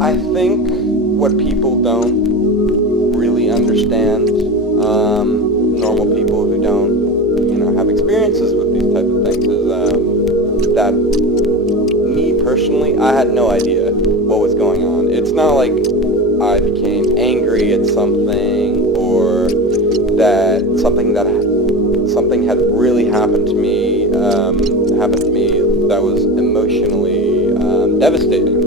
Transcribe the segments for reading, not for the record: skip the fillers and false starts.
I think what people don't really understand, normal people who don't, have experiences with these type of things, is that me personally, I had no idea what was going on. It's not like I became angry at something, or that something had really happened to me that was emotionally devastating.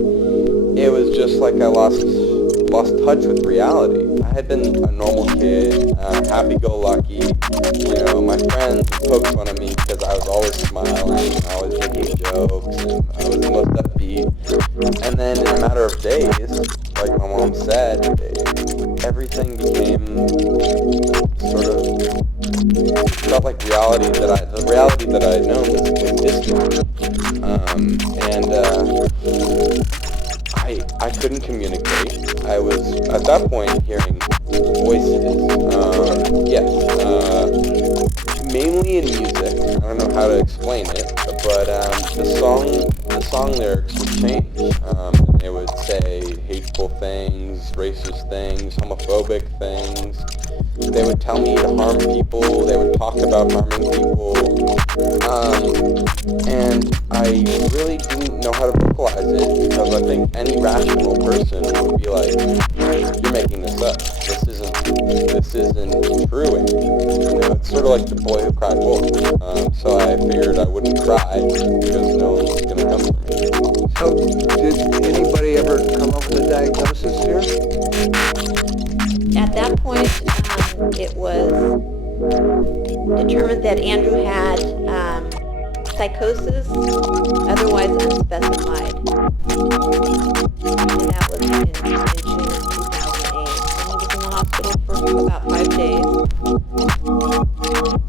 It was just like I lost touch with reality. I had been a normal kid, happy-go-lucky. My friends would poke fun of me because I was always smiling, and always making jokes, and I was the most upbeat. And then in a matter of days, like my mom said, everything became sort of, felt like the reality that I had known was distant. I couldn't communicate. I was, at that point, hearing voices. Mainly in music. I don't know how to explain it, but the song lyrics would change. And they would say hateful things, racist things, homophobic things. They would tell me to harm people. They would talk about harming people. And I really didn't know how to vocalize it, because I think any rational person would be like, you're making this up. This isn't true. It's sort of like the boy who cried wolf. So I figured I wouldn't cry because no one was going to come for me. So, did anybody ever come up with a diagnosis here? At that point, it was determined that Andrew had psychosis, otherwise unspecified. And that was in June of 2008. And he was in the hospital for about 5 days.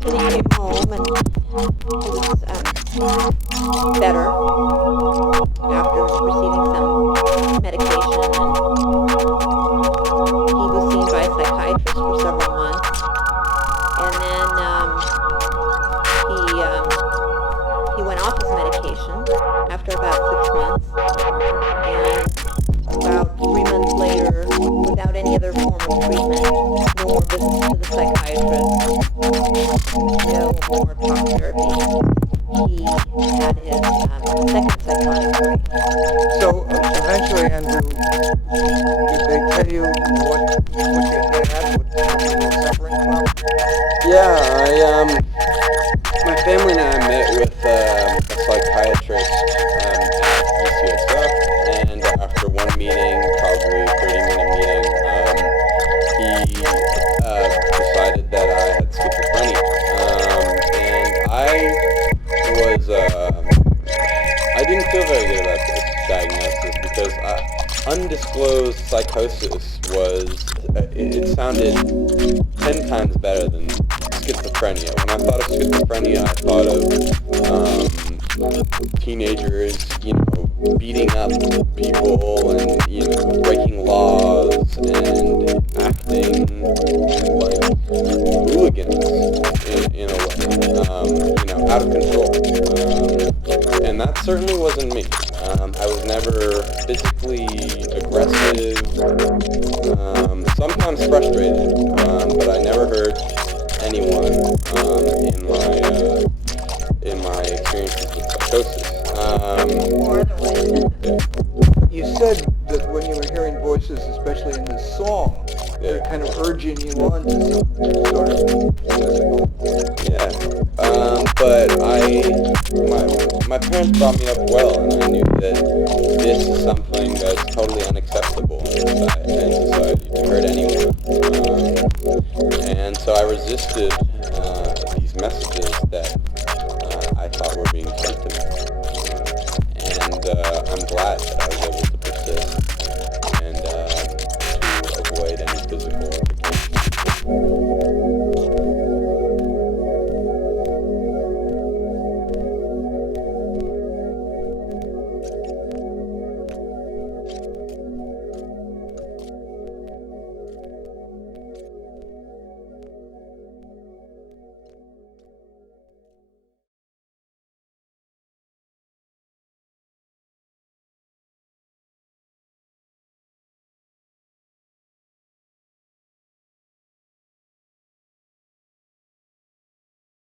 Then he came home and he was better after receiving some medication. And he was seen by a psychiatrist for several months. And then he went off his medication after about 6 months, and about 3 months later, without any other form of treatment, no more visits to the psychiatrist, no more talk therapy, he had his second psychotic break. So, eventually, Andrew, did they tell you what you had, what you were suffering from? Yeah, my family and I met with a psychiatrist at UCSF, and after one meeting, probably 30-minute meeting, he decided that I had schizophrenia. And I didn't feel very good about this diagnosis, because undisclosed psychosis it sounded 10 times better than schizophrenia. When I thought of schizophrenia, I thought of teenagers, beating up people and, breaking laws and acting like hooligans in a way, out of control. And that certainly wasn't me. I was never physically aggressive, sometimes frustrated, but I never hurt anyone in my experiences with psychosis. You said that when you were hearing voices, especially in this song, they're kind of urging you on to some sort of physical. Yeah, but my parents brought me up well, and I knew that